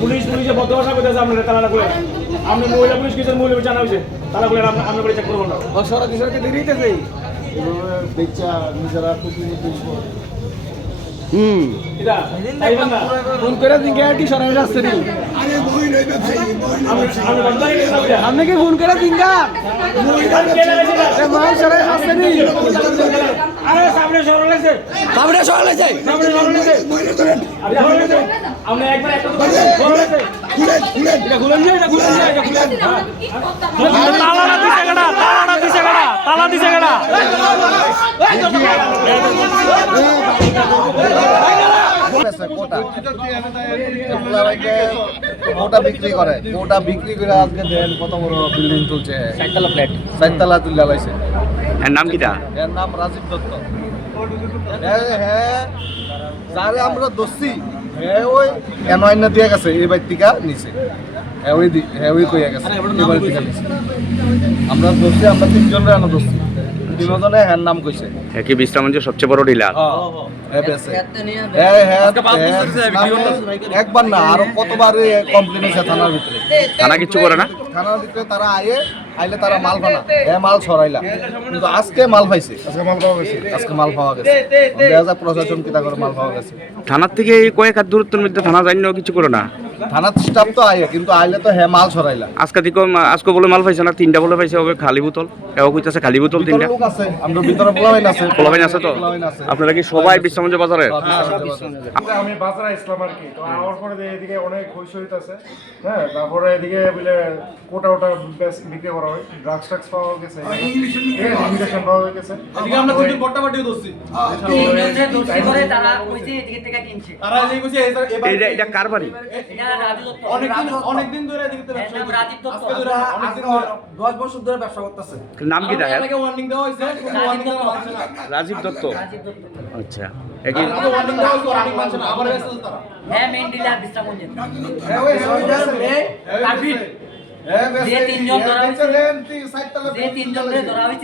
Police পুলিশে বদমাশা করতেছে আপনারা তালা করে আপনি মহিলা পুলিশ কিছু মহিলা জানা হয়েছে তালা করে আমরা করে চেক করবো না সরা কিশোরকে দেরিতেছে বেচা নিজেরা প্রতিনিধি ফোন করে দিকে কি সরাই আসছে নি আপনি কি ফোন করে দিঙ্গা মাল সরাই আসছে নি আরে সামনে সরলেছে সামনে সরাইছে আমরা একবার একটা সরলেছে এটা খুলেন না এটা খুলেন না এটা খুলেন তালা দিছে কেডা কোটা বিক্রি করে কোটা বিক্রি করে আজকে দেন কত বড় বিল্ডিং তুলছে 4 তলা তুলে লাইছে এর নাম কিটা? এর নাম রাজীব দত্ত। হ্যাঁ যারে আমরা দোষী হ্যাঁ ওই এনআইনা দিয়ে গেছে এই বাইতিকা নিচে হ্যাঁ ওই কইয়া গেছে এই বাইতিকা নিচে আমরা দোষী আমরা তিনজনের আনা দোষী তিনজনে হ্যাঁ নাম কইছে হ্যাঁ কি বিশ্রামঞ্চের সবচেয়ে বড় ডিলার? একবার না আরো কতবার কমপ্লেন হয়েছে থানার ভিতরে। থানা কিচ্ছু করে না? থানার ভিতরে তারা আইলে তারা মাল ফানা মাল ছড়াইলা কিন্তু আজকে মাল পাইছে আজকে মাল পাওয়া গেছে দেখা যায় প্রশাসন কিতা করে মাল পাওয়া গেছে। থানার থেকে এই কয়েক হাত দূরত্বের মধ্যে থানা জানিও কিছু করে না? থানার স্টাফ তো কিন্তু আইলে তো হ্যাঁ মাল ছড়াইলা আজকে বলে মাল পাইছে না, 3টা বলে পাইছে হবে খালি বোতল, এও কইতাছে খালি বোতল 3টা। লোক আছে আমরা ভিতরে পোলাবাইন আছে তো আপনারা কি সবাই বিশ্রামঞ্চ বাজারে? আমি বাজারে আসলাম আর কি, তো আমার পরে এদিকে অনেক হইস হইতাছে। হ্যাঁ, তারপরে এদিকে বলে কোটা ওটা বিক্রি করা হয়, ড্রাগস ট্রাগস পাওয়া গেছে, ইমিগ্রেশন পাওয়া গেছে। এদিকে আমরা দুটো বট্টা বাটিও দোষী দোষী করে তারা কইছে এদিকে থেকে কিনছে। তারা এই কইছে এটা কার বাড়ি? এটা রাজু দত্ত। অনেকদিন ধরে এদিকে ব্যবসা নাম রাজীব দত্ত। আজকে ধরে অনেকদিন ধরে 10 বছর ধরে ব্যবসা করতেছে। নাম কি তার? আগে ওয়ার্নিং দেওয়া হইছে, কোনো ওয়ার্নিং দেওয়া হচ্ছে না। রাজীব দত্ত। রাজীব দত্ত। আচ্ছা একই আগে ওয়ার্নিং দেওয়া হইছে, ওয়ার্নিং মানছে না, আবার এসে তারা হ্যাঁ মেইন ডিলার বিশ্রামঞ্জের। হ্যাঁ যে তিনজন ধরা হয়েছে, যে তিনজনকে ধরা হয়েছে